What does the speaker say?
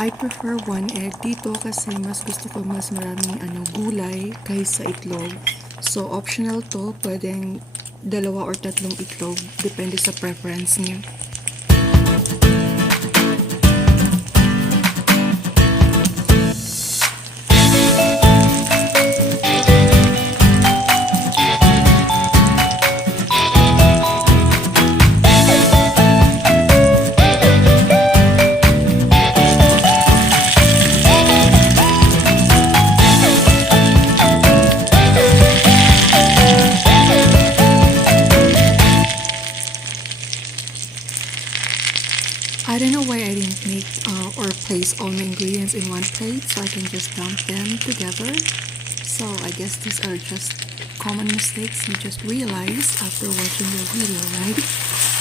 I prefer one egg dito kasi mas gusto ko mas maraming gulay kaysa itlog. So, optional to. Pwedeng 2 or 3 itlog. Depende sa preference niyo. I don't know why I didn't make or place all my ingredients in one plate, so I can just dump them together. So I guess these are just common mistakes you just realize after watching your video, right?